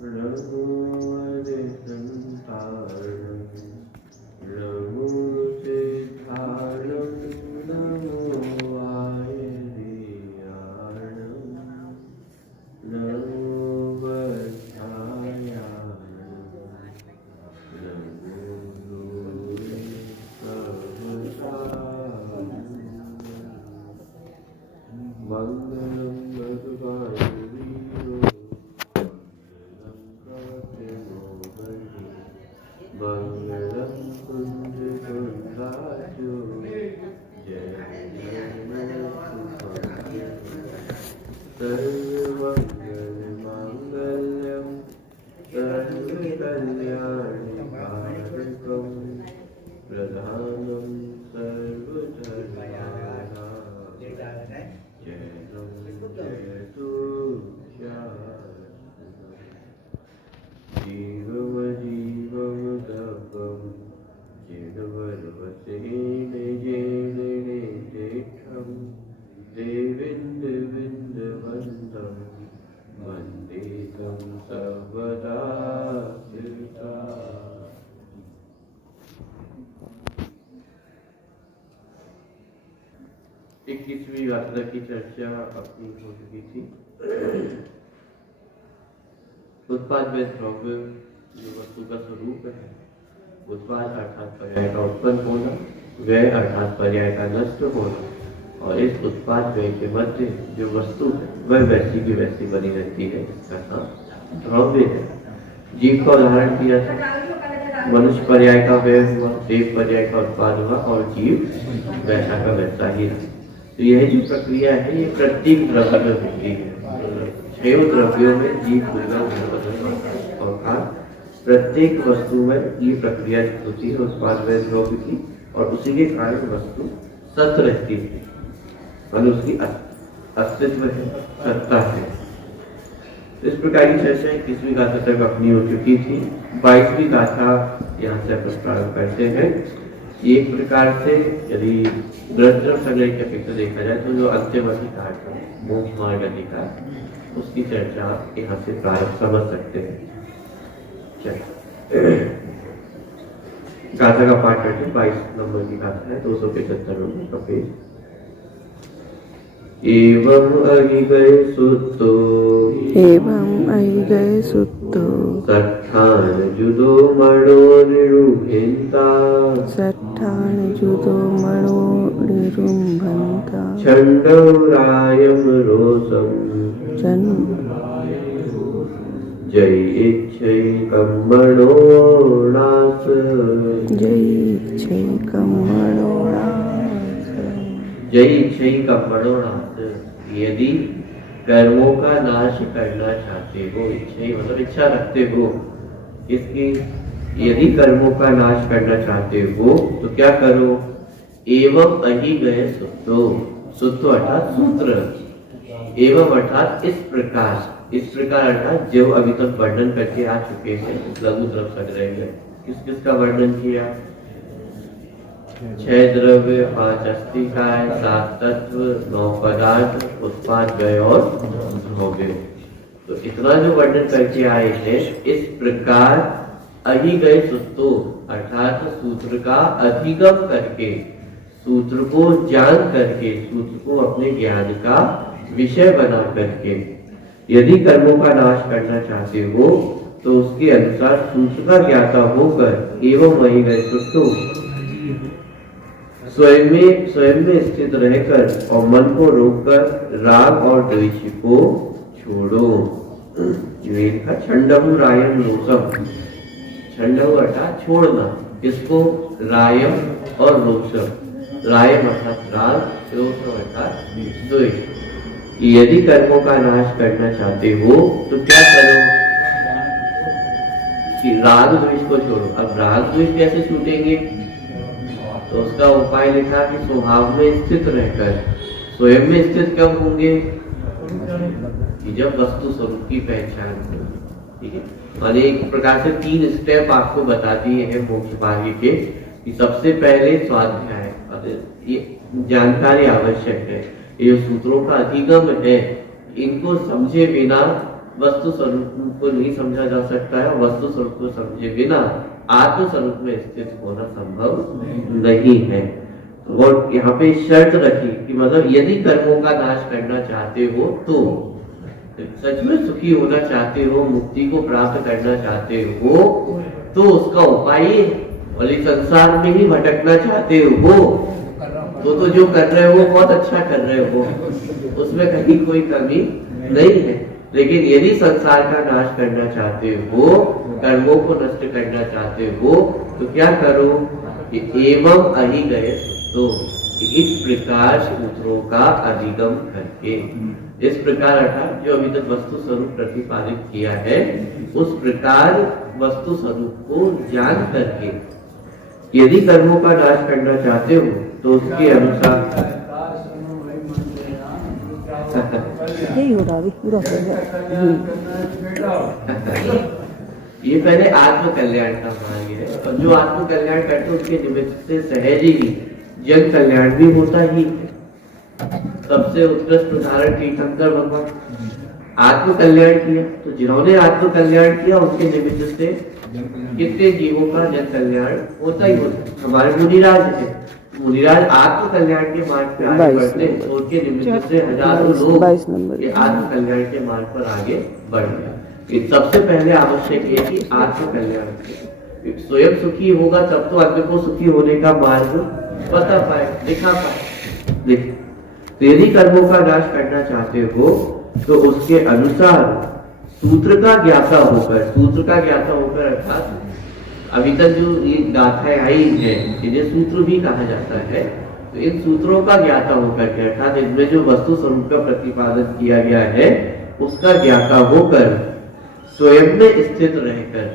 रघुवर संतारणं रघुसिद्धारणं नमो वायुदेवाणं नमो वत्सायाणं नमो गुरुवे सर्वसारणं मंगलं भगवान् मंगलम कुंज कुंडाचो जय सर्वमंगल मांगल्यम सर्वकल्याणिकारकम प्रधानम सर्वधर्माणां जयतु जीवम जीवम तपम जिनवरवसेन जेन जेठम देविंद विंदवंदम वंदे तं सर्वदा चिरता। इक्कीसवीं गाथा की चर्चा अपनी हो चुकी थी। उत्पाद व द्रव्य जो वस्तु का स्वरूप है, उत्पाद अर्थात पर्याय का उत्पन्न होना, व्यय अर्थात पर्याय का नष्ट होना, और इस उत्पाद व्यय के मध्य जो वस्तु है वह वैसी की वैसी बनी रहती है, इसका नाम द्रव्य है। जीव का उदाहरण किया था, मनुष्य पर्याय का व्यय हुआ, देव पर्याय का उत्पाद हुआ और जीव वैसा का वैसा ही रहा। तो यह जो प्रक्रिया है ये प्रत्येक द्रव्य में होती है। छह द्रव्यों में जीव और प्रत्येक वस्तु में ये प्रक्रिया होती है उत्पाद व्यय द्रव्य की, और उसी के कारण वस्तु सत रहती है, उसकी अस्तित्व है, सत्ता है। इस प्रकार की चर्चा 21वीं गाथा तक अपनी हो चुकी थी। 22वीं गाथा यहाँ से अपन प्रारंभ करते हैं। एक प्रकार से यदि द्रव्य संग्रह की अपेक्षा देखा जाए तो जो अंतिम अधिकार था, मोक्ष मार्ग अधिकार, उसकी चर्चा यहाँ से प्रारंभ समझ सकते हैं। गाथा का पाठ करते 22 नंबर की गाथा है, 275 नंबर का पेज। एवं अहिगय सुतो सट्ठान जुदो मणो निरुम्भन्ता छंडौरायं रोसं जय इच्छैकं मनोनास जय इच्छैकं मनोनास। यदि कर्मों का नाश करना चाहते हो, इच्छा मतलब इच्छा रखते हो इसकी, यदि कर्मों का नाश करना चाहते हो तो क्या करो? एवं अहि गए सुतो, सुतो अर्थात सूत्र, एवं अर्थात इस प्रकार अर्थात जो अभी तक वर्णन करके आ चुके हैं लघु द्रव्य संग्रह में। किस किस का वर्णन किया? 6 द्रव्य, 5 अस्थिकाय, 7 तत्व, 9 पदार्थ, उत्पाद व्यय और द्रव्य। तो इतना जो वर्णन करके आए हैं, इस प्रकार अहि गए सूत्रो अर्थात सूत्र का अधिगम करके, सूत्र को जान करके, सूत्र को अपने ज्ञान का विषय बना करके यदि कर्मों का नाश करना चाहते हो तो उसके अनुसार सूत्र का ज्ञाता होकर एवं वही गए सूत्रो स्वयं में स्थित रहकर और मन को रोककर राग और द्वेष को छोड़ो। छंडम रायम रोषम, छंडम अर्थात छोड़ना, इसको रायम और रोषम, रायम अर्थात राग, रोषम अर्थात द्वेष। यदि कर्मों का नाश करना चाहते हो तो क्या करो कि राग द्वेष को छोड़ो। अब राग द्वेष कैसे छूटेंगे? तो उसका उपाय लिखा कि स्वभाव में स्थित रहकर, स्वयं में स्थित कब होंगे? कि जब वस्तु स्वरूप की पहचान हो। ठीक है, और एक प्रकार से 3 स्टेप आपको बता दिए हैं मोक्ष मार्ग के, कि सबसे पहले स्वाध्याय, ये जानकारी आवश्यक है। ये सूत्रों का अधिगम है, इनको समझे बिना वस्तु स्वरूप को नहीं समझा जा सकता है, और वस्तु स्वरूप को समझे बिना आत्म स्वरूप में स्थित होना संभव नहीं है। तो वो यहाँ पे शर्त रखी कि मतलब यदि कर्मों का नाश करना चाहते हो तो सच में सुखी होना चाहते हो, मुक्ति को प्राप्त करना चाहते हो, तो उसका उपाय और इस संसार में ही भटकना चाहते हो तो जो कर रहे हो वो बहुत अच्छा कर रहे हो, उसमें कहीं कोई कमी नहीं है। लेकिन यदि संसार का नाश करना चाहते हो, कर्मों को नष्ट करना चाहते हो, तो क्या करो कि एवं अहि गए तो इस प्रकार सूत्रों का अधिगम करके, इस प्रकार अर्थात जो अभी तक वस्तु स्वरूप प्रतिपादित किया है उस प्रकार वस्तु स्वरूप को जान करके यदि कर्मों का नाश करना चाहते हो तो उसके अनुसार यही हो रहा अभी पूरा ये पहले आत्म कल्याण का मार्ग है, और जो आत्म कल्याण करते हैं उसके निमित्त से सहज ही जन कल्याण भी होता ही। सबसे उत्कृष्ट उदाहरण तीर्थंकर भगवान आत्म कल्याण किया, तो जिन्होंने आत्म कल्याण किया उनके निमित्त से कितने जीवों का जन कल्याण होता ही होता। हमारे मुनिराज थे, मुनिराज आत्म कल्याण के मार्ग पे आगे बढ़ते तो उनके निमित्त से हजारों लोग आत्म कल्याण के मार्ग पर आगे बढ़ गए। सबसे पहले आवश्यक है कि आत्म कल्याण स्वयं सुखी होगा तब तो अन्य को सुखी होने का मार्ग बता पाए, दिखा पाए। देखिए, तो यदि कर्मों का नाश करना चाहते हो तो उसके अनुसार सूत्र का ज्ञाता होकर, सूत्र का ज्ञाता होकर अर्थात अभी तक जो ये गाथाएं आई है इन्हें सूत्र भी कहा जाता है, तो इन सूत्रों का ज्ञाता होकर के अर्थात इनमें जो वस्तु स्वरूप का प्रतिपादन किया गया है उसका ज्ञाता होकर स्वयं में स्थित रहकर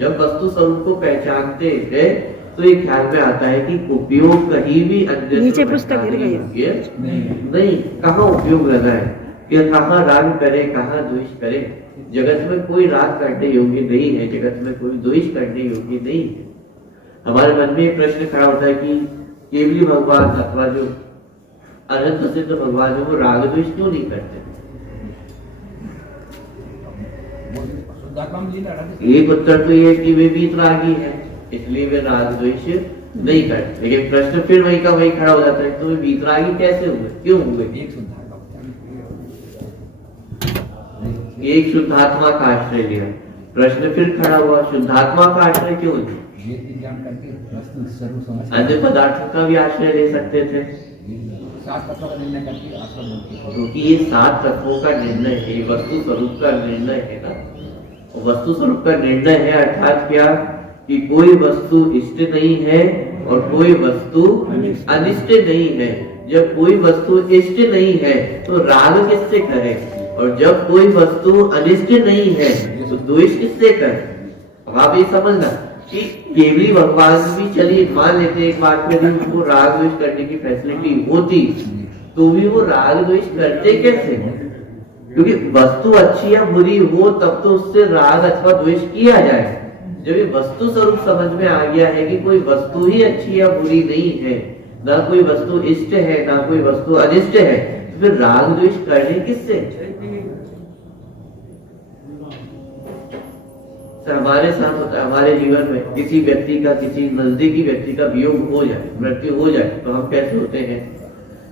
जब वस्तु स्वरूप को पहचानते हैं तो ये ख्याल में आता है कि उपयोग कहीं भी अन्य नीचे पुस्तक गिर गई नहीं, कहाँ उपयोग लगा है कि कहाँ राग करे कहाँ द्वेष करे। जगत में कोई राग करने योग्य नहीं है, जगत में कोई द्वेष करने योग्य नहीं है। हमारे मन में एक प्रश्न खड़ा होता है कि केवली भगवान अथवा जो अनंत सिद्ध भगवान है वो राग द्वेष क्यों नहीं करते। एक उत्तर तो ये कि वे वीतरागी है इसलिए वे राग द्वेष नहीं करते। लेकिन प्रश्न फिर वही का वही खड़ा हो जाता है, तो वे वीतरागी कैसे हुए, क्यों हुए। एक शुद्धात्मा का आश्रय लिया, प्रश्न फिर खड़ा हुआ शुद्धात्मा का आश्रय क्यों लिया। अन्य पदार्थों का भी आश्रय ले सकते थे, क्योंकि ये 7 तत्वों का निर्णय है, वस्तु स्वरूप का निर्णय है ना। वस्तु स्वरूप का निर्णय है अर्थात क्या कि कोई वस्तु इष्ट नहीं है और कोई वस्तु अनिष्ट नहीं है। जब कोई वस्तु इष्ट नहीं है तो राग किससे करे, और जब कोई वस्तु अनिष्ट नहीं है तो द्वेष किससे करे। अब आप ये समझना कि केवली भगवान भी चलिए मान लेते एक बात में उनको राग द्वेष करने की फैसिलिटी होती तो भी वो राग द्वेष करते कैसे, क्योंकि वस्तु अच्छी या बुरी हो तब तो उससे राग अथवा द्वेष किया जाए। जब ये वस्तु स्वरूप समझ में आ गया है कि कोई वस्तु ही अच्छी या बुरी नहीं है, ना कोई वस्तु इष्ट है ना कोई वस्तु अनिष्ट है, तो फिर राग द्वेष करने किससे। हमारे साथ होता है, हमारे जीवन में किसी व्यक्ति का किसी नजदीकी व्यक्ति का वियोग हो जाए, मृत्यु हो जाए तो हम कैसे होते हैं,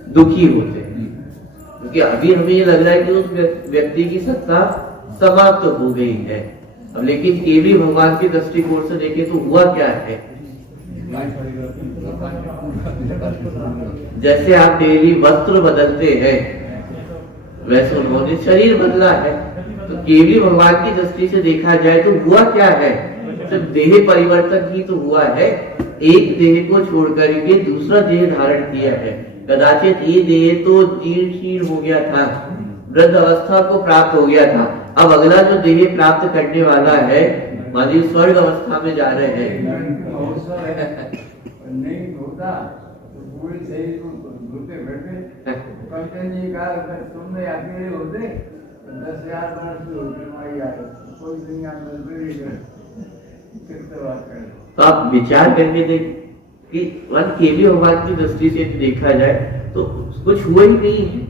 दुखी होते हैं, क्योंकि अभी हमें ये लग रहा है कि उस व्यक्ति की सत्ता समाप्त हो गई है। अब लेकिन केवली भगवान के दृष्टिकोण से देखें तो हुआ क्या है। जैसे आप डेली वस्त्र बदलते हैं वैसे उन्होंने शरीर बदला है, तो केवली भगवान की दृष्टि से देखा जाए तो हुआ क्या है, सिर्फ देह परिवर्तन ही तो हुआ है। एक देह को छोड़ करके दूसरा देह धारण किया है। कदाचित ये देह तो जीर्ण शीर्ण हो गया था, वृद्ध अवस्था को प्राप्त हो गया था, अब अगला जो देह प्राप्त करने वाला है मानिए स्वर्ग अवस्था में जा रहे हैं। नहीं होता तो पूरे शरीर को धोते बैठे तुमने अकेले होते 10,000 वर्ष कोई दुनिया में तो आप विचार करके देख कि केवली भगवान की दृष्टि से देखा जाए तो कुछ हुआ ही नहीं है।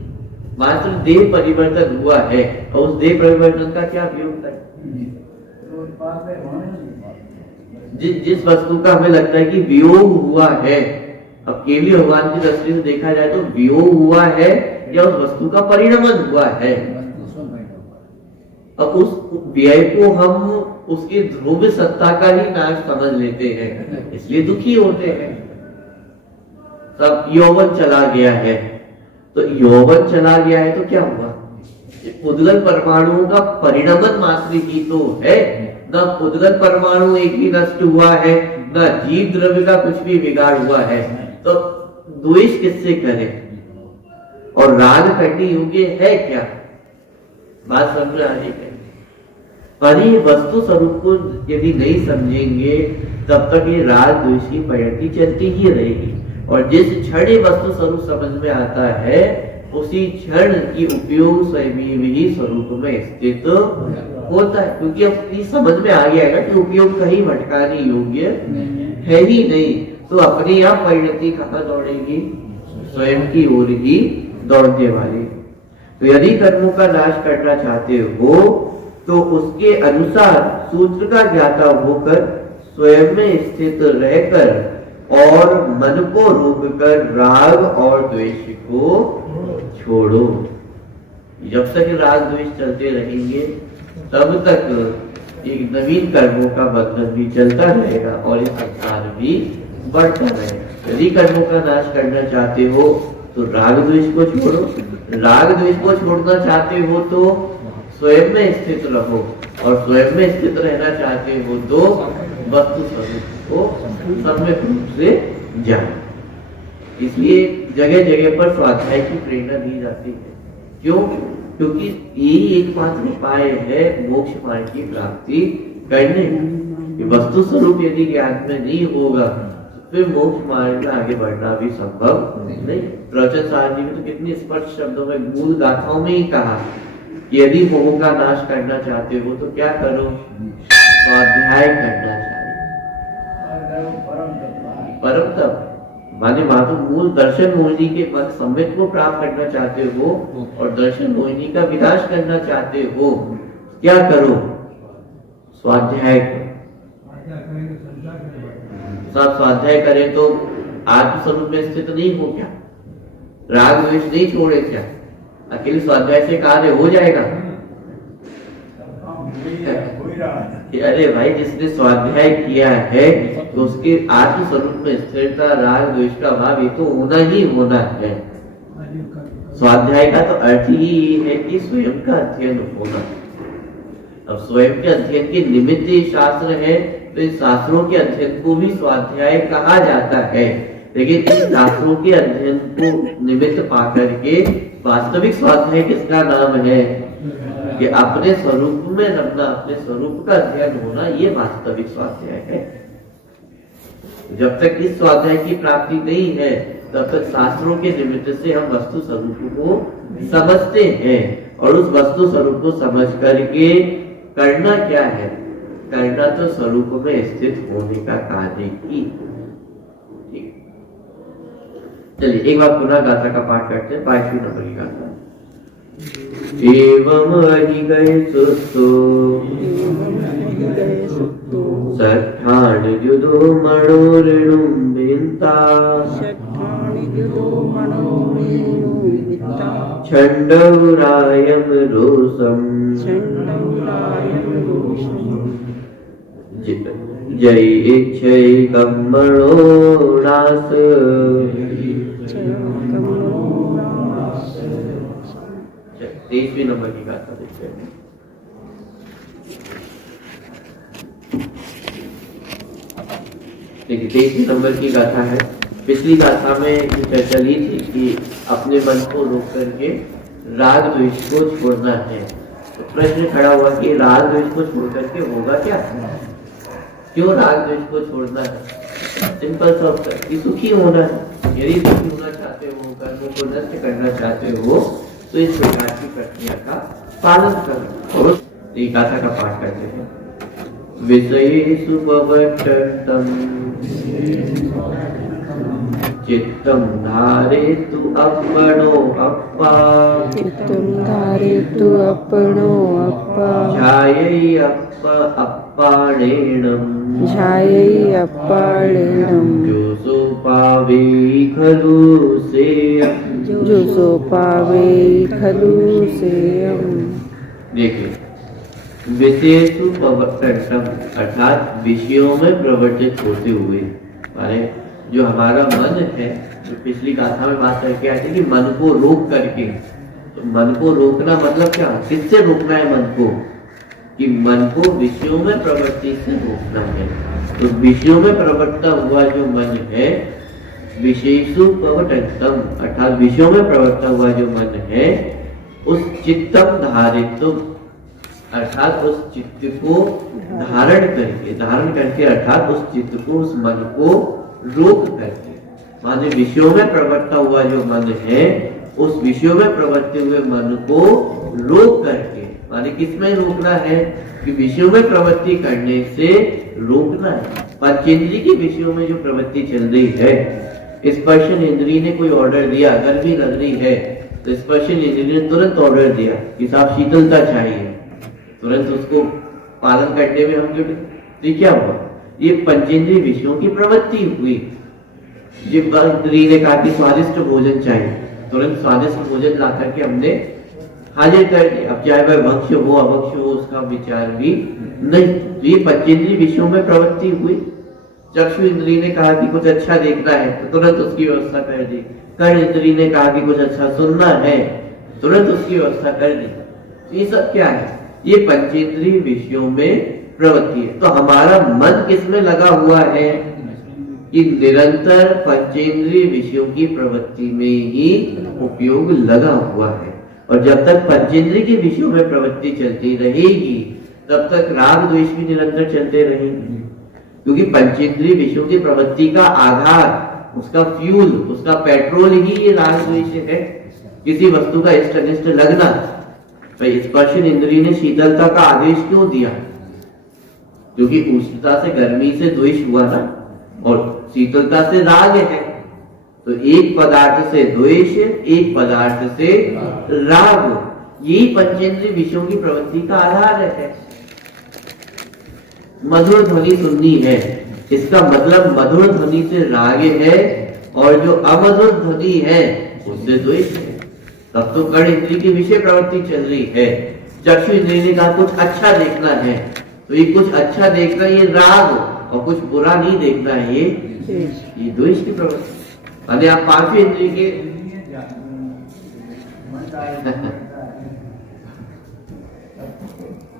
मात्र देह परिवर्तन हुआ है और उस देह परिवर्तन का क्या वियोग है? तो उत्पाद है होने की बात। जिस वस्तु का हमें लगता है कि वियोग हुआ है, अब केवल भगवान की दृष्टि से देखा जाए तो वियोग हुआ है या उस वस्तु का परिणमन हुआ है। अब उस व्यय को हम उसकी ध्रुव सत्ता का ही नाश समझ लेते हैं, इसलिए दुखी होते हैं। सब यौवन चला गया है, तो यौवन चला गया है तो क्या हुआ? उद्गल परमाणुओं का परिणमन मात्र ही तो है, न उद्गल परमाणु एक भी नष्ट हुआ है, न जीव द्रव्य का कुछ भी बिगाड़ हुआ है, तो द्वेष किससे करें? और राग करने योग्य है क्या? बात समझ आ रही है? पर ये वस्तु स्वरूप को यदि नहीं समझेंगे तब तक ये राग द्वेष की प्रवृत्ति चलती ही रहेगी। और जिस क्षण ये वस्तु स्वरूप समझ में आता है उसी क्षण की उपयोग स्वयं ही स्वरूप में स्थित होता है, क्योंकि अब समझ में आ गया है ना कि उपयोग कहीं भटकाने योग्य है ही नहीं, तो अपने आप परिणति कहाँ दौड़ेगी? स्वयं की ओर ही दौड़ने वाली। तो यदि कर्मों का नाश करना चाहते हो तो उसके अनुसार सूत्र का ज्ञाता होकर स्वयं में स्थित रहकर और मन को रोककर राग और द्वेष को छोड़ो। जब तक राग द्वेष चलते रहेंगे तब तक एक नवीन कर्मों का बंधन भी चलता रहेगा और ये संसार भी बढ़ता रहेगा। यदि कर्मों का नाश करना चाहते हो तो राग द्वेष को छोड़ो, राग द्वेष को छोड़ना चाहते हो तो स्वयं में स्थित रहो, और स्वयं में स्थित रहना चाहते हो तो वस्तु स्वरूप को सम्यक रूप से जानो। इसलिए जगह जगह पर स्वाध्याय की प्रेरणा दी जाती है। क्यों? क्योंकि यही एकमात्र उपाय है मोक्ष मार्ग की प्राप्ति करने का। वस्तु स्वरूप यदि ज्ञान में नहीं होगा फिर मोक्ष मार्ग में आगे बढ़ना भी संभव नहीं। प्रवचन सार जी ने तो कितनी स्पष्ट शब्दों में मूल गाथाओं में ही कहा कि यदि मोह का नाश करना चाहते हो तो क्या करो? स्वाध्याय करना चाहिए। परम तप माने मानो मूल दर्शन मोहिनी के मत सम्यक को प्राप्त करना चाहते हो और दर्शन मोहिनी का विनाश करना चाहते हो, क्या करो? स्वाध्याय करो। सब स्वाध्याय करें तो आत्म स्वरूप में स्थित नहीं हो क्या? राग द्वेष नहीं छोड़े क्या? अकेले स्वाध्याय से कार्य हो जाएगा? अरे भाई, जिसने स्वाध्याय किया है तो उसके आत्म स्वरूप में स्थिरता, राग द्वेष का भाव ये तो होना ही होना है। स्वाध्याय का तो अर्थ ही है कि स्वयं का अध्ययन होना। अब स्वयं के अध्ययन के निमित्त ये शास्त्र है तो इन शास्त्रों के अध्ययन को भी स्वाध्याय कहा जाता है। लेकिन इन शास्त्रों के अध्ययन को निमित्त पाकर के वास्तविक स्वाध्याय किसका नाम है? कि अपने स्वरूप में रमना, अपने स्वरूप का अध्ययन होना, ये वास्तविक स्वाध्याय है। जब तक इस स्वाध्याय की प्राप्ति नहीं है तब तक शास्त्रों के निमित्त से हम वस्तु स्वरूप को समझते हैं, और उस वस्तु स्वरूप को समझ करके करना क्या है? करना तो स्वरूप में स्थित होने का कार्य ही। ठीक, चलिए एक बार पुनः गाथा का पाठ करते हैं। 22 नंबर की गाथा। एवं अधिगय सुतो सठान जुदो मनोरिणुम्बिन्ता छंडौरायं रोषम् जय इच्छैकं मनोनाश 23 नंबर की गाथा देखते हैं। देखिए 23 नंबर की गाथा है। पिछली गाथा में चर्चा ली थी कि अपने मन को रोक करके राग द्वेष को छोड़ना है। तो प्रश्न खड़ा हुआ कि राग द्वेष को छोड़ करके होगा क्या? क्यों राग द्वेष को छोड़ना है? सिंपल सा उत्तर कि सुखी होना है। यदि सुखी होना चाहते हो, कर्मों को नष्ट करना चाहते हो तो इस प्रकार की प्रक्रिया का पालन करो। और एक गाथा का पाठ करते हैं। विषयेषु पवट्टं चित्तम धारयतु अपनो अप्पा चित्तं धारयतु अपनो अप्पा ध्यायै अप्पाणेनम् ध्यायै अप्पाणेनम् जोसोपावे खलु सेयम् जो सो पावे खलु सेयम्। देखिए, विषयेषु प्रवर्तनम अर्थात विषयों में प्रवर्तित होते हुए, माने जो हमारा मन है, जो पिछली गाथा में बात करके आए थे कि मन को रोक करके, तो मन को रोकना मतलब क्या, किससे रोकना है मन को, कि मन को विषयों में प्रवृत्ति से रोकना है। तो विषयों में प्रवृत्ता हुआ जो मन है, विषयेषु प्रवर्तनम अर्थात विषयों में प्रवृत्ता हुआ जो मन है, उस चित्तम धारितुम अर्थात उस चित्त को धारण करके अर्थात उस चित्त को, उस मन को रोक करके, माने विषयों में प्रवृत्ता हुआ जो मन है, उस विषयों में प्रवृत्ते हुए मन को रोक करके, माने किसमें रोकना है, कि विषयों में प्रवृत्ति करने से रोकना है। पंचेंद्रिय के विषयों में जो प्रवृत्ति चल रही है, स्पर्शन इंद्रिय ने कोई ऑर्डर दिया, गर्मी लग रही है, तो स्पर्शन इंद्रिय ने तुरंत ऑर्डर दिया कि साहब शीतलता चाहिए, तुरंत उसको पालन करने में हम जुटे, तो क्या हुआ, ये पंचेंद्रिय विषयों की प्रवृत्ति हुई। जिह्वा इंद्रिय ने कहा कि स्वादिष्ट भोजन चाहिए, तुरंत स्वादिष्ट भोजन ला करके हमने हाजिर कर दिया। अब चाहे वह भक्ष्य हो अभक्ष्य हो, उसका विचार भी नहीं। तो ये पंचेंद्रिय विषयों में प्रवृत्ति हुई। चक्षु इंद्रिय ने कहा कि कुछ अच्छा देखना है, तो तुरंत उसकी व्यवस्था कर दी। कर्ण इंद्रिय ने कहा कि कुछ अच्छा सुनना है, तुरंत उसकी व्यवस्था कर दी। तो ये सब क्या है, ये पंचेंद्रिय विषयों में प्रवृत्ति है। तो हमारा मन किसमें लगा हुआ है, कि निरंतर पंचेंद्रिय विषयों की प्रवृत्ति में ही उपयोग लगा हुआ है। और जब तक पंचेंद्रिय के विषयों में प्रवृत्ति चलती रहेगी, तब तक राग द्वेष भी निरंतर चलते रहेंगे। क्योंकि पंचेंद्रिय विषयों की प्रवृत्ति का आधार, उसका फ्यूल, उसका पेट्रोल ही ये राग द्वेष है। किसी वस्तु का इष्ट अनिष्ट लगना, भाई स्पर्शन इंद्रिय ने शीतलता का आदेश क्यों दिया, क्योंकि उष्णता से गर्मी से द्वेष हुआ ना, और शीतलता से राग है। तो एक पदार्थ से द्वेष, एक पदार्थ से राग, यही पंचेंद्रिय विषयों की प्रवृत्ति का आधार है। मधुर ध्वनि सुननी है, इसका मतलब मधुर ध्वनि से राग है, और जो अमधुर ध्वनि है उससे द्वेष है। तब तो कर्ण इंद्रिय की विषय प्रवृत्ति चल रही है। चक्षु इंद्रिय ने कहा कुछ अच्छा देखना है, तो ये कुछ अच्छा देखना ये राग, और कुछ बुरा नहीं देखना है ये द्वेष की प्रवृत्ति। अरे आप पांचवें इंद्रिय के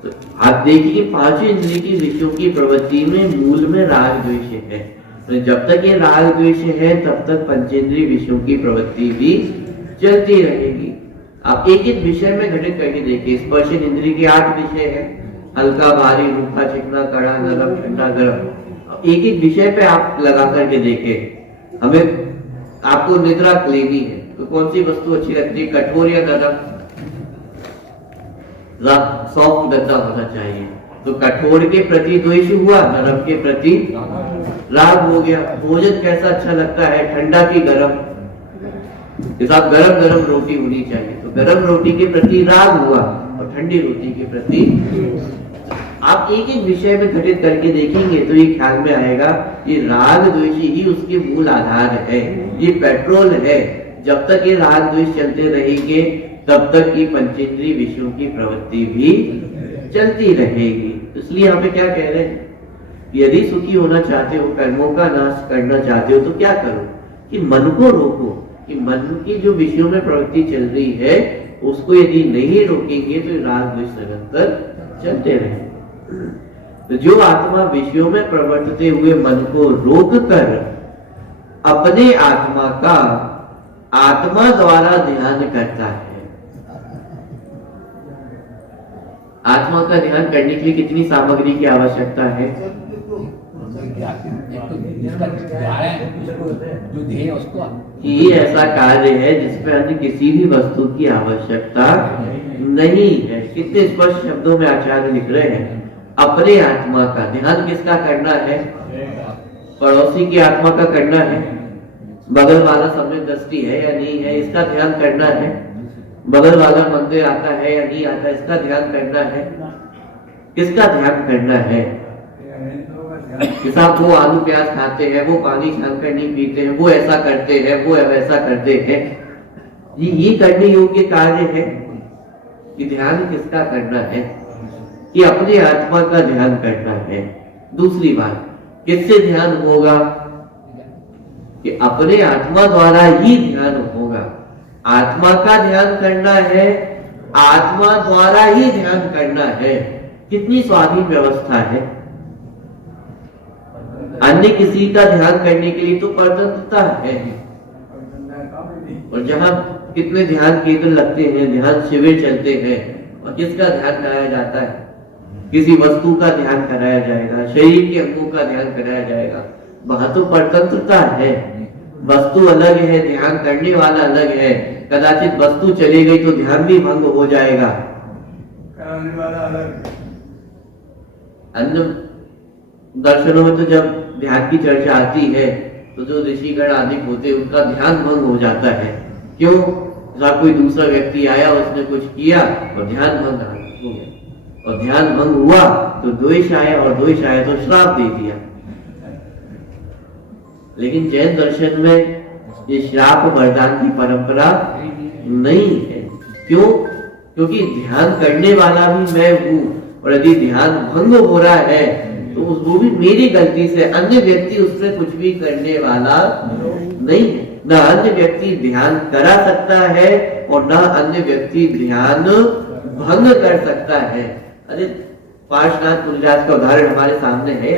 तो आप देखिए, पांचवें इंद्रिय की विषयों की प्रवृत्ति में मूल में राग द्वेष है। तो जब तक ये राग द्वेष है, तब तक पंचेंद्रिय विषयों की प्रवृत्ति भी चलती रहेगी। आप एक एक विषय में घटित करके देखिए। स्पर्शन इंद्रिय के 8 विषय है, हल्का भारी रूखा चिकना कड़ा नरम ठंडा गर्म। एक एक विषय पे आप लगा करके देखें। हमें आपको निद्रा लेनी है तो कौन सी वस्तु अच्छी लगती है, कठोर या नरम? सॉफ्ट गद्दा होना चाहिए। तो कठोर के प्रति द्वेष हुआ, नरम के प्रति राग हो गया। भोजन कैसा अच्छा लगता है, ठंडा की गरम? जैसा गरम गरम रोटी होनी चाहिए, तो गरम रोटी के प्रति राग हुआ, और ठंडी रोटी के प्रति। आप एक एक विषय में घटित करके देखेंगे तो ये ख्याल में आएगा, ये राग द्वेष ही उसके मूल आधार है, ये पेट्रोल है। जब तक ये राग द्वेष चलते रहेंगे, तब तक ये पंचेंद्रिय विषयों की प्रवृत्ति भी चलती रहेगी। इसलिए यहाँ पे क्या कह रहे हैं, यदि सुखी होना चाहते हो, कर्मों का नाश करना चाहते हो, तो क्या करो कि मन को रोको, कि मन की जो विषयों में प्रवृत्ति चल रही है उसको यदि नहीं रोकेंगे तो राग द्वेष निरंतर चलते रहेंगे। तो जो आत्मा विषयों में प्रवर्तते हुए मन को रोककर अपने आत्मा का आत्मा द्वारा ध्यान करता है। आत्मा का ध्यान करने के लिए कितनी सामग्री की आवश्यकता है? ये ऐसा कार्य है जिसमें अन्य किसी भी वस्तु की आवश्यकता नहीं है। कितने स्पष्ट शब्दों में आचार्य लिख रहे हैं, अपने आत्मा का ध्यान किसका करना है? पड़ोसी की आत्मा का करना है? बगल वाला समय दृष्टि है या नहीं है, इसका ध्यान करना है। बगल वाला मंदिर आता है या नहीं आता, इसका ध्यान करना है। किसका ध्यान करना है? कि साहब वो आलू प्याज खाते हैं, वो पानी छान कर नहीं पीते हैं, वो ऐसा करते हैं, वो वैसा करते हैं। ये करने योग्य कार्य है कि ध्यान किसका करना है? कि अपने आत्मा का ध्यान करना है। दूसरी बात, किससे ध्यान होगा? कि अपने आत्मा द्वारा ही ध्यान होगा। आत्मा का ध्यान करना है, आत्मा द्वारा ही ध्यान करना है। कितनी स्वाधीन व्यवस्था है। अन्य किसी का ध्यान करने के लिए तो परतंत्रता है। और जहां कितने ध्यान केंद्र लगते हैं, ध्यान शिविर चलते हैं, और किसका ध्यान कराया जाता है? किसी वस्तु का ध्यान कराया जाएगा, शरीर के अंगों का ध्यान कराया जाएगा। वहां तो परतंत्रता है। वस्तु अलग है, ध्यान करने वाला अलग है। कदाचित वस्तु चली गई तो ध्यान भी भंग हो जाएगा। अन्य दर्शनों में तो जब ध्यान की चर्चा आती है तो जो ऋषिगण आदि होते हैं उनका ध्यान भंग हो जाता है। क्यों? जब कोई दूसरा व्यक्ति आया, उसने कुछ किया और ध्यान भंग हो गया, और ध्यान भंग हुआ तो द्वेष आया, और द्वेष आया तो श्राप दे दिया। लेकिन जैन दर्शन में ये श्राप वरदान की परंपरा नहीं है। क्यों? क्योंकि ध्यान करने वाला भी मैं हूं, और यदि ध्यान भंग हो रहा है तो वो भी मेरी गलती से। अन्य व्यक्ति उसमें कुछ भी करने वाला नहीं है। न अन्य व्यक्ति ध्यान करा सकता है और न अन्य व्यक्ति ध्यान भंग कर सकता है। अरे पार्श्वनाथ पुंजराज का उदाहरण हमारे सामने है।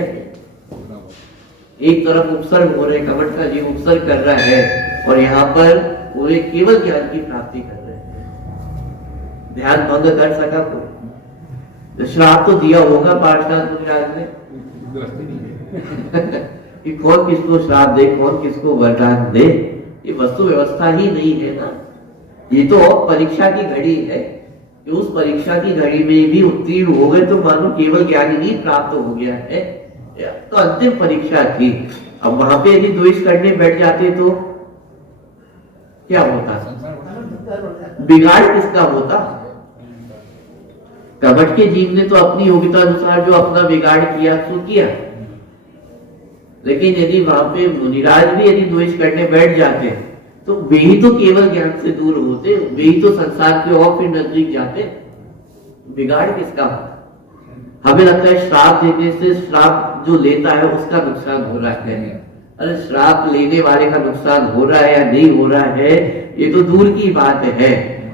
एक तरफ उपसर्ग हो रहे, कमठ का जीव उपसर्ग कर रहा है, और यहाँ पर पूरे केवल ज्ञान की प्राप्ति कर रहे हैं। ध्यान भंग कर सका को? श्राप तो दिया होगा पार्श्वनाथ पुंजराज ने कि कौन किसको श्राप दे, कौन किसको वरदान दे। ये वस्तु व्यवस्था ही नहीं है ना। ये तो परीक्षा की घड़ी है कि उस परीक्षा की घड़ी में भी उत्तीर्ण हो गए तो मानो केवल ज्ञान ही प्राप्त हो गया है। तो अंतिम परीक्षा थी। अब वहां पे यदि द्वेष करने बैठ जाते तो क्या होता? बिगाड़ किसका होता? कपट के जीव ने तो अपनी योग्यता अनुसार जो अपना बिगाड़ किया सो किया। लेकिन यदि वहां पे मुनिराज भी यदि द्वेष करने बैठ जाते तो वे ही तो केवल ज्ञान से दूर होते, वे ही तो संसार के और फिर नजदीक जाते। बिगाड़ किसका होता? हमें लगता है श्राप देने से श्राप जो लेता है उसका नुकसान हो रहा है। अरे श्राप लेने वाले का नुकसान हो रहा है या नहीं हो रहा है ये तो दूर की बात है,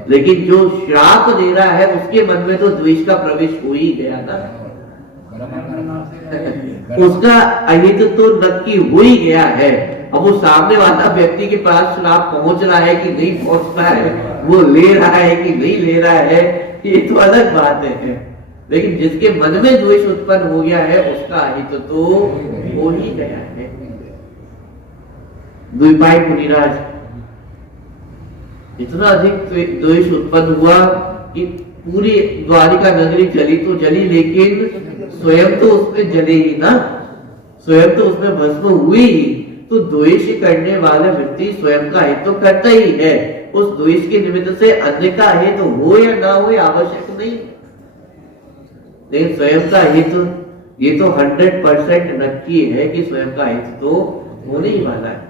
लेकिन जो श्राप दे रहा है उसके मन में तो द्वेष का प्रवेश हो ही गया ना। उसका अहित तो नक्की हो ही गया है। अब वो सामने वाला व्यक्ति के पास श्राप पहुंच रहा है कि नहीं पहुंच रहा है, वो ले रहा है कि नहीं ले रहा है, ये तो अलग बात है। लेकिन जिसके मन में द्वेष उत्पन्न हो गया है उसका अहित तो हो ही गया है। द्विपायन मुनिराज इतना अधिक द्वेष उत्पन्न हुआ कि पूरी द्वारिका नगरी जली तो जली, लेकिन स्वयं तो उसमें जले ही ना, स्वयं तो उसमें भस्म हुई ही। तो द्वेष करने वाला व्यक्ति स्वयं का हित तो करता ही है। उस द्वेष के निमित्त से अन्य का हित हो या ना हो आवश्यक नहीं, लेकिन स्वयं का हित ये तो 100% नक्की है कि स्वयं का हित तो होने ही वाला है।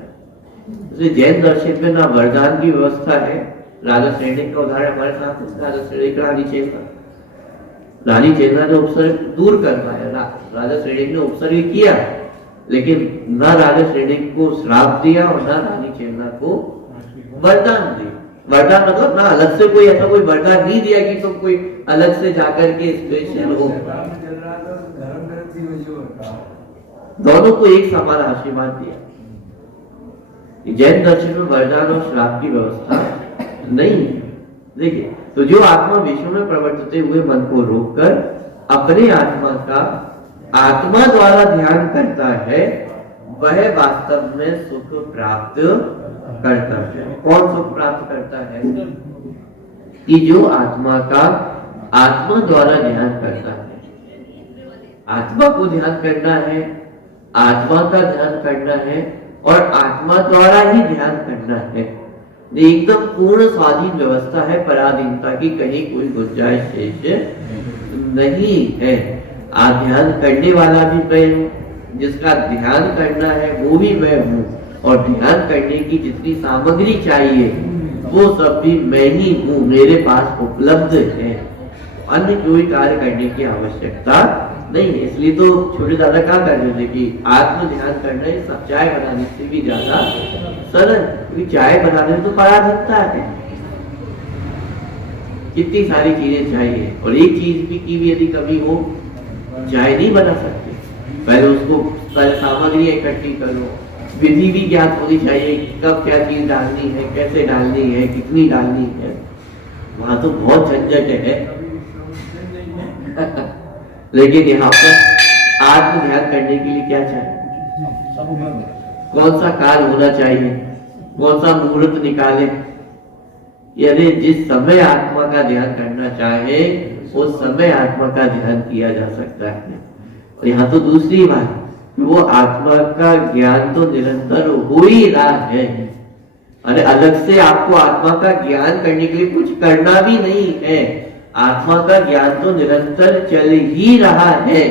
जैन दर्शन में ना वरदान की व्यवस्था है। राजा श्रेणी का उदाहरण हमारे साथ राजा श्रेणी का रानी चेतना ने उपसर्ग दूर कर पाया, राजा श्रेणी ने उपसर्ग किया, लेकिन न राजा श्रेणी को श्राप दिया और न रानी चेतना को वरदान दिया। वरदान मतलब ना अलग से कोई ऐसा कोई वरदान नहीं दिया कि तुम कोई अलग से जाकर के स्पेशल हो। दोनों को एक समान आशीर्वाद दिया। जैन दर्शन में वरदान और श्राप की व्यवस्था नहीं है। देखिए, तो जो आत्मा विश्व में प्रवर्तित हुए मन को रोककर अपने आत्मा का आत्मा द्वारा ध्यान करता है, वह वास्तव में सुख प्राप्त करता है। कौन सुख प्राप्त करता है? कि जो आत्मा का आत्मा द्वारा ध्यान करता है। आत्मा को ध्यान करना है, आत्मा का ध्यान करना है, और आत्मा द्वारा ही ध्यान करना है। एकदम पूर्ण स्वाधीन व्यवस्था है, पराधीनता की कहीं कोई गुंजाइश शेष नहीं है। ध्यान करने वाला भी मैं हूँ, जिसका ध्यान करना है वो भी मैं हूँ, और ध्यान करने की जितनी सामग्री चाहिए वो सब भी मैं ही हूँ, मेरे पास उपलब्ध है। अन्य कोई कार्य करने की आवश्यकता नहीं है। इसलिए तो छोटे दादा क्या कर रहे थे कि आत्म ध्यान करना है सब चाय बनाने से भी ज्यादा सरल, क्योंकि चाय बनाने में तो पराधीनता है, कितनी सारी चीजें चाहिए, और एक चीज भी की भी यदि कभी हो चाय नहीं बना सकते। पहले उसको सारी सामग्री इकट्ठी करो, विधि भी ज्ञात होनी चाहिए, कब क्या चीज डालनी है, कैसे डालनी है, कितनी डालनी है, वहां तो बहुत झंझट है। लेकिन यहाँ पर आत्म ध्यान करने के लिए क्या चाहिए, कौन सा काल होना चाहिए, कौन सा मुहूर्त निकाले, यदि जिस समय आत्मा का ध्यान करना चाहे उस समय आत्मा का ध्यान किया जा सकता है। और यहाँ तो दूसरी बात, वो आत्मा का ज्ञान तो निरंतर हो ही रहा है। अरे अलग से आपको आत्मा का ज्ञान करने के लिए कुछ करना भी नहीं है, आत्मा का ज्ञान तो निरंतर चल ही रहा है,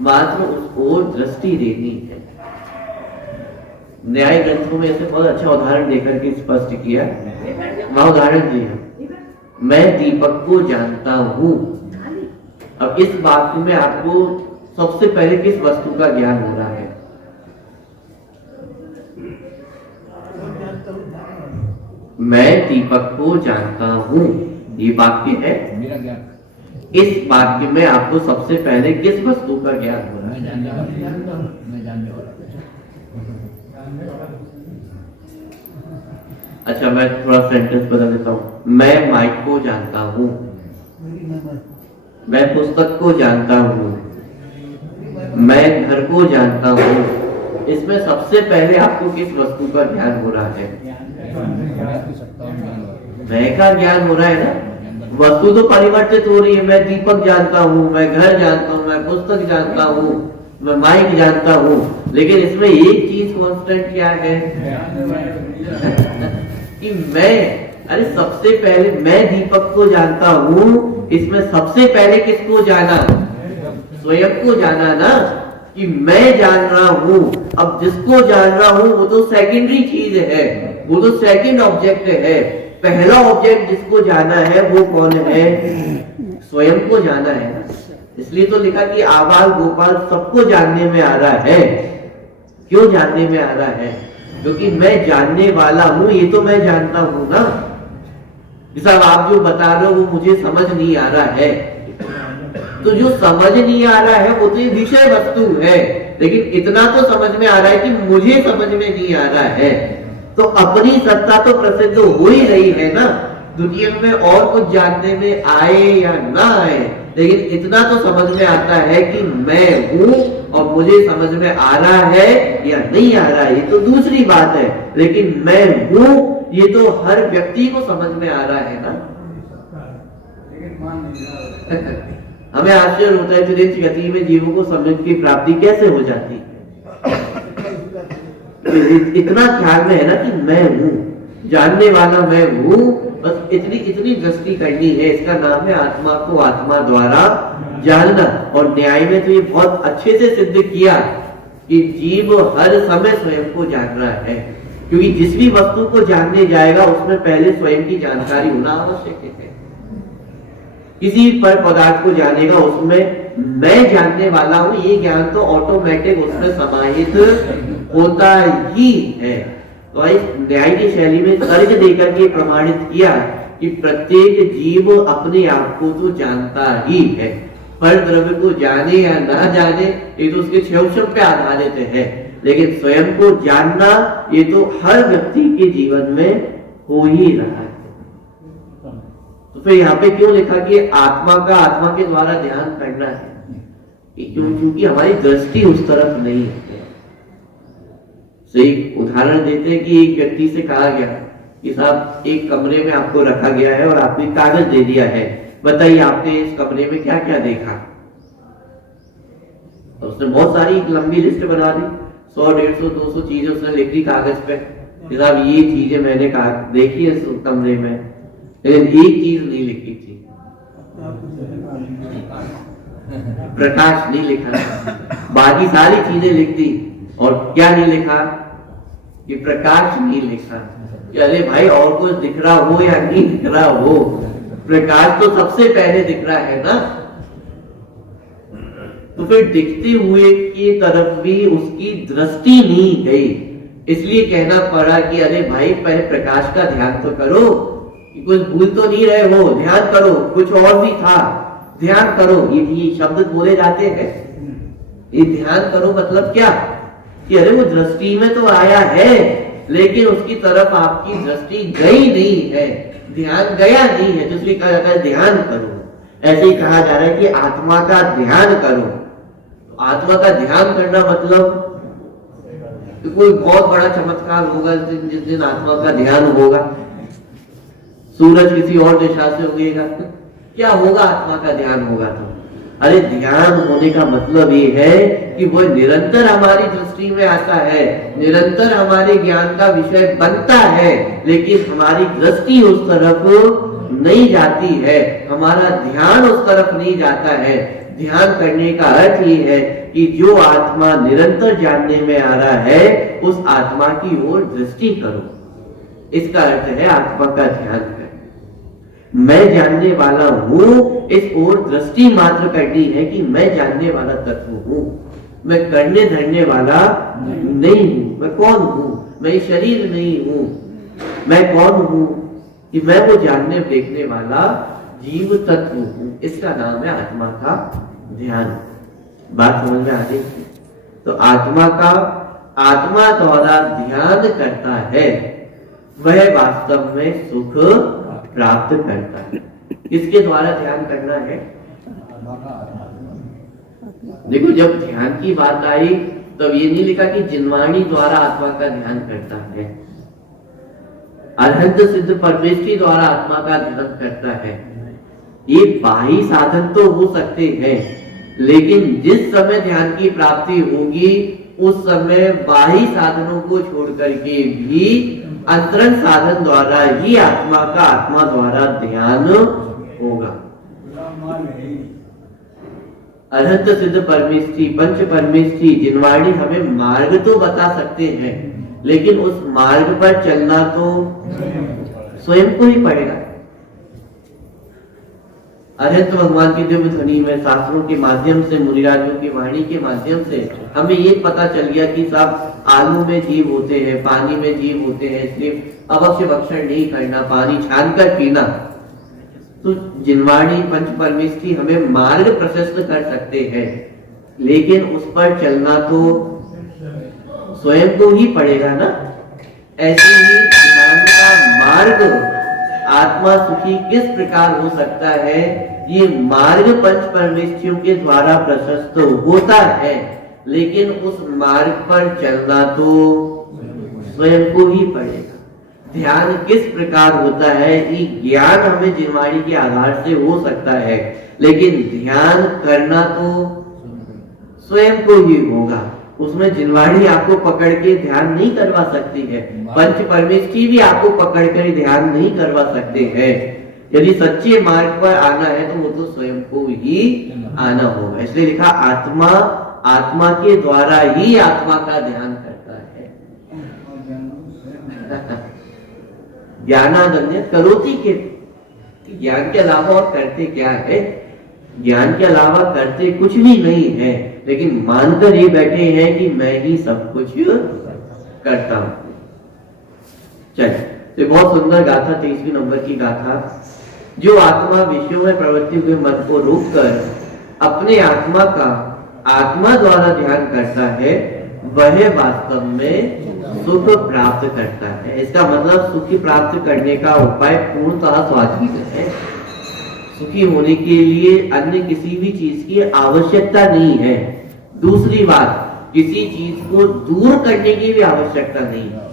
मात्र उसको दृष्टि देनी है। न्याय ग्रंथों में ऐसे बहुत अच्छा उदाहरण देकर के स्पष्ट किया। वहां उदाहरण दिया, मैं दीपक को जानता हूं। अब इस वाक्य में आपको सबसे पहले किस वस्तु का ज्ञान हो रहा है? मैं दीपक को जानता हूं, ये वाक्य है मेरा ज्ञान। इस वाक्य में आपको सबसे पहले किस वस्तु का ज्ञान हो रहा है? मैं जानने वाला। अच्छा, मैं थोड़ा सेंटेंस बदल देता हूं। मैं माइक को जानता हूं, मैं पुस्तक को जानता हूं, मैं घर को जानता हूं। इसमें सबसे पहले आपको किस वस्तु का ज्ञान हो रहा है? मैं का ज्ञान हो रहा है ना। वस्तु तो परिवर्तित हो रही है, मैं दीपक जानता हूँ, मैं घर जानता हूँ, मैं पुस्तक जानता हूँ, मैं माइक जानता हूँ, लेकिन इसमें एक चीज कांस्टेंट क्या है कि मैं, अरे सबसे पहले मैं दीपक को जानता हूँ, इसमें सबसे पहले किसको जाना? स्वयं को जाना ना, कि मैं जान रहा हूँ। अब जिसको जान रहा हूँ वो तो सेकेंडरी चीज है, वो तो सेकंड ऑब्जेक्ट है। पहला ऑब्जेक्ट जिसको जाना है वो कौन है? स्वयं को जाना है ना। इसलिए तो लिखा कि आबाल गोपाल सबको जानने में आ रहा है। क्यों जानने में आ रहा है? क्योंकि मैं जानने वाला हूं, ये तो मैं जानता हूं ना। साहब आप जो बता रहे हो वो मुझे समझ नहीं आ रहा है, तो जो समझ नहीं आ रहा है वो तो ये विषय वस्तु है, लेकिन इतना तो समझ में आ रहा है कि मुझे समझ में नहीं आ रहा है। तो अपनी सत्ता तो प्रसिद्ध हो ही रही है ना, दुनिया में और कुछ जानने में आए या ना आए, लेकिन इतना तो समझ में आता है कि मैं हूं और मुझे समझ में आ रहा है या नहीं आ रहा है, ये तो दूसरी बात है। लेकिन मैं हूं ये तो हर व्यक्ति को समझ में आ रहा है ना। हमें आश्चर्य होता है फिर इस गति में जीवों को समझ की प्राप्ति कैसे हो जाती है। इतना ख्याल में है ना कि मैं हूं, जानने वाला मैं हूं, बस इतनी दृष्टि करनी है। इसका नाम है आत्मा को आत्मा द्वारा जानना। और न्याय में तो ये बहुत अच्छे से सिद्ध किया कि जीव हर समय स्वयं को जान रहा है, क्योंकि जिस भी वस्तु को जानने जाएगा उसमें पहले स्वयं की जानकारी होना आवश्यक है। किसी पर पदार्थ को जानेगा उसमें मैं जानने वाला हूं, ये ज्ञान तो ऑटोमेटिक उसमें समाहित होता ही है। तो इस न्याय की शैली में तर्क देकर के प्रमाणित किया कि प्रत्येक जीव अपने आप को तो जानता ही है, पर द्रव्य को जाने या ना जाने ये तो उसके क्षमता पे आधारित है, लेकिन स्वयं को जानना ये तो हर व्यक्ति के जीवन में हो ही रहा है। तो फिर यहाँ पे क्यों लिखा कि आत्मा का आत्मा के द्वारा ध्यान करना है? क्योंकि हमारी दृष्टि उस तरफ नहीं है। सही उदाहरण देते हैं कि एक व्यक्ति से कहा गया कि साहब एक कमरे में आपको रखा गया है और आपने कागज दे दिया है, बताइए आपने इस कमरे में क्या क्या देखा? तो उसने बहुत सारी एक लंबी लिस्ट बना दी, 100, 150, 200 चीजें उसने लिख दी कागज पे, साहब ये चीजें मैंने कहा देखी है इस कमरे में, लेकिन एक चीज नहीं लिखी थी, प्रकाश नहीं लिखा। बाकी सारी चीजें लिख दी और क्या नहीं लिखा कि प्रकाश नहीं लिखा। कि अरे भाई और कुछ दिख रहा हो या नहीं दिख रहा हो, प्रकाश तो सबसे पहले दिख रहा है ना। तो फिर दिखते हुए की तरफ भी उसकी दृष्टि नहीं गई, इसलिए कहना पड़ा कि अरे भाई पहले प्रकाश का ध्यान तो करो, कि कुछ भूल तो नहीं रहे हो, ध्यान करो, कुछ और भी था, ध्यान करो। ये शब्द बोले जाते हैं, ये ध्यान करो मतलब क्या कि अरे वो दृष्टि में तो आया है लेकिन उसकी तरफ आपकी दृष्टि गई नहीं है, ध्यान गया नहीं है, तो इसलिए कहा जाता है ध्यान करो। ऐसे ही कहा जा रहा है कि आत्मा का ध्यान करो। तो आत्मा का ध्यान करना मतलब तो कोई बहुत बड़ा चमत्कार होगा जिस दिन आत्मा का ध्यान होगा, सूरज किसी और दिशा से उगेगा, क्या होगा आत्मा का ध्यान होगा तो? अरे ध्यान होने का मतलब ये है कि वो निरंतर हमारी दृष्टि में आता है, निरंतर हमारे ज्ञान का विषय बनता है, लेकिन हमारी दृष्टि उस तरफ नहीं जाती है, हमारा ध्यान उस तरफ नहीं जाता है। ध्यान करने का अर्थ ये है कि जो आत्मा निरंतर जानने में आ रहा है उस आत्मा की ओर दृष्टि करो, इसका अर्थ है आत्मा का ध्यान कर। मैं जानने वाला हूं, इस ओर दृष्टि मात्र करनी है कि मैं जानने वाला तत्व हूं, मैं करने धरने वाला नहीं हूं। मैं कौन हूं? मैं शरीर नहीं हूं। मैं कौन हूं? कि मैं वो जानने देखने वाला जीव तत्व हूं। इसका नाम है आत्मा का ध्यान। बात समझ में आ रही? तो आत्मा द्वारा ध्यान करता है वह वास्तव में सुख प्राप्त करता है। किसके द्वारा ध्यान करना है? देखो जब ध्यान की बात आई तब ये नहीं लिखा कि जिनवाणी द्वारा आत्मा का ध्यान करता है, अरहंत सिद्ध परमेष्ठी द्वारा आत्मा का ध्यान करता है। ये बाह्य साधन तो हो सकते हैं, लेकिन जिस समय ध्यान की प्राप्ति होगी उस समय बाह्य साधनों को छोड़ करके भी अंतरंग साधन द्वारा ही आत्मा का आत्मा द्वारा ध्यान होगा। अरहंत सिद्ध परमेष्ठी, पंच परमेष्ठी, जिनवाणी हमें मार्ग तो बता सकते हैं, लेकिन उस मार्ग पर चलना तो स्वयं को ही पड़ेगा। अरहंत भगवान की दिव्य ध्वनि में शास्त्रों के माध्यम से, मुनिराजों की वाणी के माध्यम से हमें ये पता चल गया कि सब आलू में जीव होते हैं, पानी में जीव होते हैं, इसलिए अवश्य भक्षण नहीं करना, पानी छान कर पीना। तो जिनवाणी पंच परमेष्ठी हमें मार्ग प्रशस्त कर सकते हैं, लेकिन उस पर चलना तो स्वयं को ही पड़ेगा ना। ऐसे ही ध्यान का मार्ग आत्मा सुखी किस प्रकार हो सकता है, ये मार्ग पंच परमेष्ठियों के द्वारा प्रशस्त होता है, लेकिन उस मार्ग पर चलना तो स्वयं को ही पड़ेगा। ध्यान किस प्रकार होता है, ये ज्ञान हमें जिनवाणी के आधार से हो सकता है, लेकिन ध्यान करना तो स्वयं को ही होगा। उसमें जिनवाणी आपको पकड़ के ध्यान नहीं करवा सकती है, पंच परमेष्ठी भी आपको पकड़ कर ध्यान नहीं करवा सकते हैं। यदि सच्चे मार्ग पर आना है तो वो तो स्वयं को ही आना होगा। इसलिए लिखा आत्मा के द्वारा ही आत्मा का ध्यान करता है। ज्ञानादन्य करोति के, ज्ञान के अलावा और करते क्या है? ज्ञान के अलावा करते कुछ भी नहीं है, लेकिन मानकर ये बैठे हैं कि मैं ही सब कुछ करता हूं। चलिए, तो बहुत सुंदर गाथा, 23वें नंबर की गाथा। जो आत्मा विषयों में प्रवृत्ति हुए मन को रोककर अपने आत्मा का आत्मा द्वारा ध्यान करता है, वह वास्तव में सुख प्राप्त करता है। इसका मतलब सुख प्राप्त करने का उपाय पूर्णतः स्वाधीन है। सुखी होने के लिए अन्य किसी भी चीज की आवश्यकता नहीं है। दूसरी बात, किसी चीज को दूर करने की भी आवश्यकता नहीं है।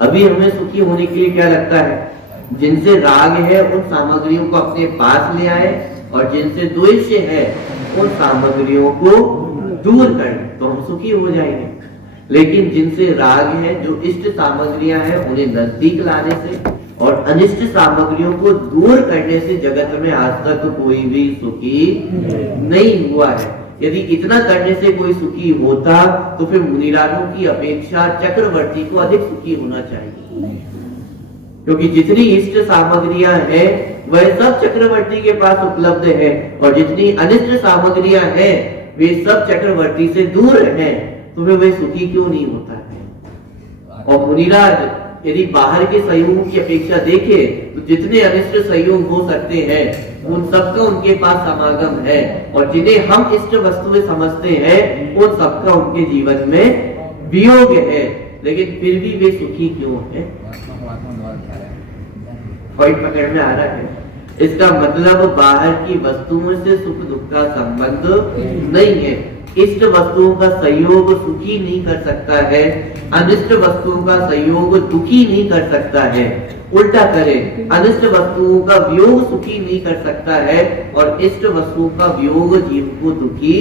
अभी हमें सुखी होने के लिए क्या लगता है? जिनसे राग है उन सामग्रियों को अपने पास ले आए, और जिनसे द्वेष है उन सामग्रियों को दूर कर दे तो हम सुखी हो जाएंगे। लेकिन जिनसे राग है, जो इष्ट सामग्रियां हैं उन्हें नजदीक लाने से और अनिष्ट सामग्रियों को दूर करने से जगत में आज तक कोई भी सुखी नहीं हुआ है। यदि इतना करने से कोई सुखी होता तो फिर मुनिराजों की अपेक्षा चक्रवर्ती को अधिक सुखी होना चाहिए, क्योंकि जितनी इष्ट सामग्रियां हैं वह सब चक्रवर्ती के पास उपलब्ध है और जितनी अनिष्ट सामग्रियां हैं वे सब चक्रवर्ती से दूर हैं, तो फिर वह सुखी क्यों नहीं होता है। और मुनिराज यदि बाहर के संयोग की अपेक्षा देखे तो जितने अनिष्ट संयोग हो सकते हैं उन सबका उनके पास समागम है और जिन्हें हम इष्ट वस्तुएं समझते हैं उन सबका उनके जीवन में वियोग है, लेकिन फिर भी वे सुखी क्यों है। पॉइंट पकड़ में आ रहा है। इसका मतलब बाहर की वस्तुओं से सुख दुख का संबंध नहीं है। इष्ट वस्तुओं का संयोग सुखी नहीं कर सकता है, अनिष्ट वस्तुओं का संयोग दुखी नहीं कर सकता है। उल्टा करें, अनिष्ट वस्तुओं का वियोग सुखी नहीं कर सकता है और इष्ट वस्तुओं का वियोग जीव को दुखी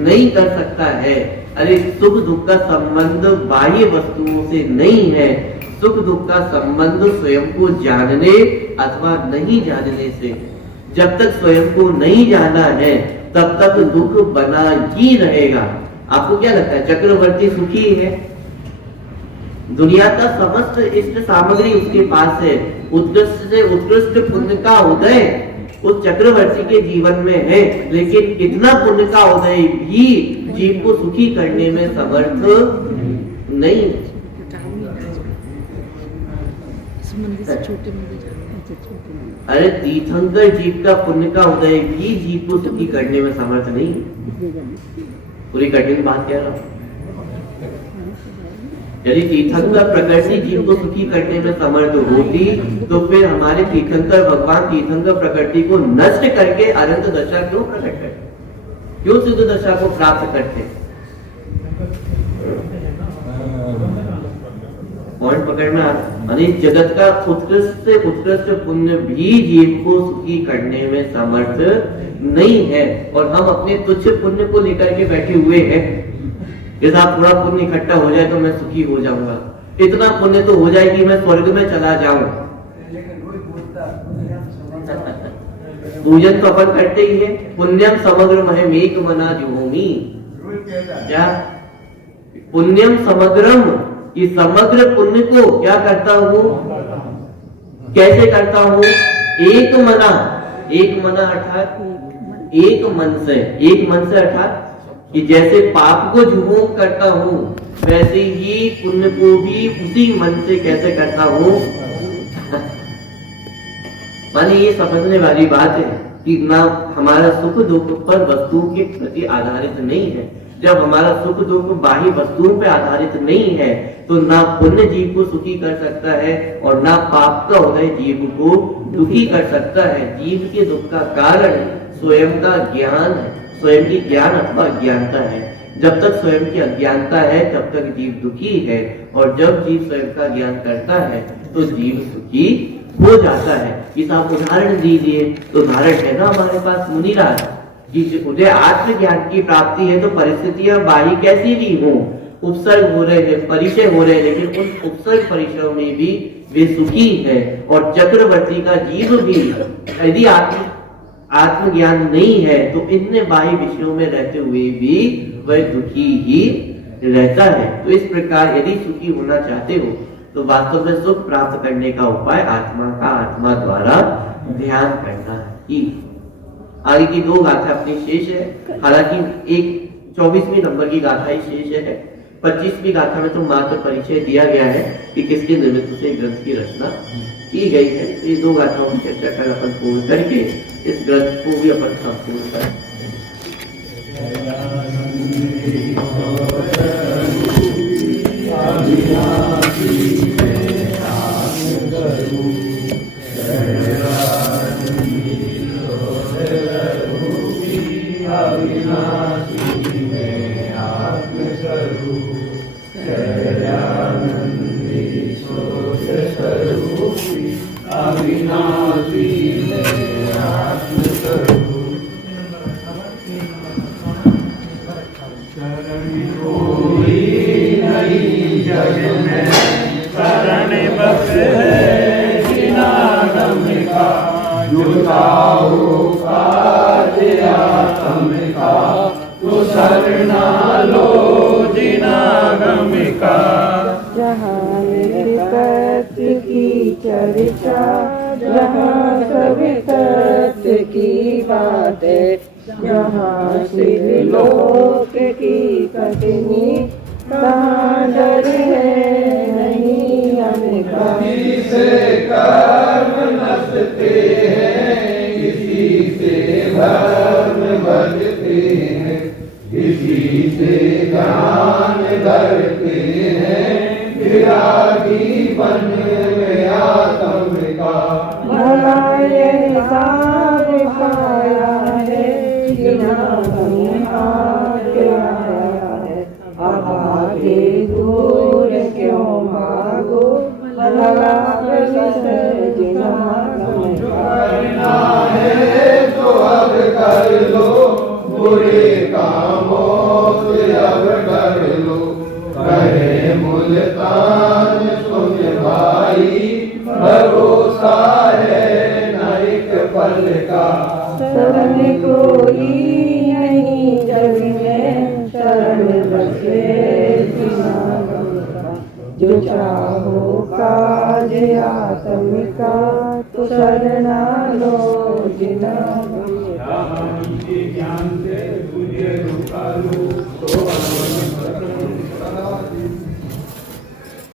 नहीं कर सकता है। अरे सुख दुख का संबंध बाह्य वस्तुओं से नहीं है, सुख दुख का संबंध स्वयं को जानने अथवा नहीं जानने से। जब तक स्वयं को नहीं जाना है तब तक दुख बना ही रहेगा। आपको क्या लगता है चक्रवर्ती सुखी है? दुनिया का समस्त इष्ट सामग्री उसके पास है, उत्कृष्ट से उत्कृष्ट पुण्य का उदय उस चक्रवर्ती के जीवन में है, लेकिन कितना पुण्य का उदय भी जीव को सुखी करने में समर्थ नहीं। अरे तीर्थंकर जीव का पुण्य का उदय भी जीव को सुखी करने में समर्थ नहीं। पूरी कठिन बात कह रहा हूं। यदि तीर्थंकर प्रकृति जीव को सुखी करने में समर्थ होती तो फिर हमारे तीर्थंकर भगवान तीर्थंकर प्रकृति को नष्ट करके अनंत दशा क्यों प्रकट करते, क्यों सिद्ध दशा को प्राप्त करते। पॉइंट पकड़ना। इस जगत का उत्कृष्ट से उत्कृष्ट पुण्य भी जीव को सुखी करने में समर्थ नहीं है और हम अपने तुच्छ पुण्य को लेकर के बैठे हुए हैं। यदि थोड़ा पुण्य इकट्ठा हो जाए तो मैं सुखी हो जाऊंगा, इतना पुण्य तो हो जाए कि मैं स्वर्ग में चला जाऊं। पूजन तो अपन करते ही है, पुण्यम समग्र महमेक मना जुहोमी। क्या पुण्यम समग्रम, कि समग्र पुण्य को क्या करता हूं, कैसे करता हूं, एक मना। एक मना अर्थात एक मन से, एक मन से अर्थात कि जैसे पाप को झुमोम करता हूं वैसे ही पुण्य को भी उसी मन से कैसे करता हूं। माने ये समझने वाली बात है कि ना हमारा सुख दुख पर वस्तुओं के प्रति आधारित नहीं है। जब हमारा सुख दुख बाह्य वस्तुओं पर आधारित नहीं है तो ना पुण्य जीव को सुखी कर सकता है और ना पाप का उदय जीव को दुखी कर सकता है। जीव के दुख का कारण स्वयं का ज्ञान है, स्वयं की ज्ञान अथवा अज्ञानता है। जब तक स्वयं की अज्ञानता है तब तक जीव दुखी है और जब जीव स्वयं का ज्ञान करता है तो जीव सुखी हो जाता है। इस आप उदाहरण दीजिए, तो उदाहरण है ना हमारे पास मुनिराज कि उन्हें आत्मज्ञान की प्राप्ति है तो परिस्थितियां बाह्य कैसी भी हो, उपसर्ग हो रहे हैं, परिचय हो रहे हैं, लेकिन उन उपसर्ग परिचयों में भी वे सुखी है। और चक्रवर्ती का जीव भी यदि आत्मज्ञान नहीं है तो इतने बाह्य विषयों में रहते हुए भी वह दुखी ही रहता है। तो इस प्रकार यदि सुखी होना चाहते हो तो वास्तव में सुख प्राप्त करने का उपाय आत्मा का आत्मा द्वारा ध्यान करना ही। आगे की दो गाथा अपनी शेष है, हालांकि एक 24वीं नंबर की गाथा ही शेष है। 25वीं गाथा में तो मात्र परिचय दिया गया है कि किसके निमित्त से ग्रंथ की रचना की गई है। ये दो गाथाओं की चर्चा कर अपन पूर्ण करके इस ग्रंथ को भी अपन संपूर्ण करें। कोई नहीं जग में शरण बस है जिनागम का। जुटाओ काज आत्म का तो शरणा लो जिनागम का। जहाँ सत्य की चर्चा, जहाँ सभी सत्य की बातें, जहाँ शिवलोक की कथनी, तहाँ डर है नहीं अनका। किसी से कर्म नसते हैं, किसी से धर्म बजते हैं, किसी से ज्ञान धरते हैं, विरागी बन में आत्म का। भला ये सार पाया है, जिनागम आके आया है। अब आगे दूर क्यों भागो, भला है जिनागम का। करना है तो अब कर लो, बुरे कामों से अब कर लो। कहे मुल्तान सुन भाई, भरोसा है न एक पल का। शरण कोई नहीं जग में, शरण बसे जिनागम का। जो चाहो काज आत्म का, तो शरणा लो जिनागम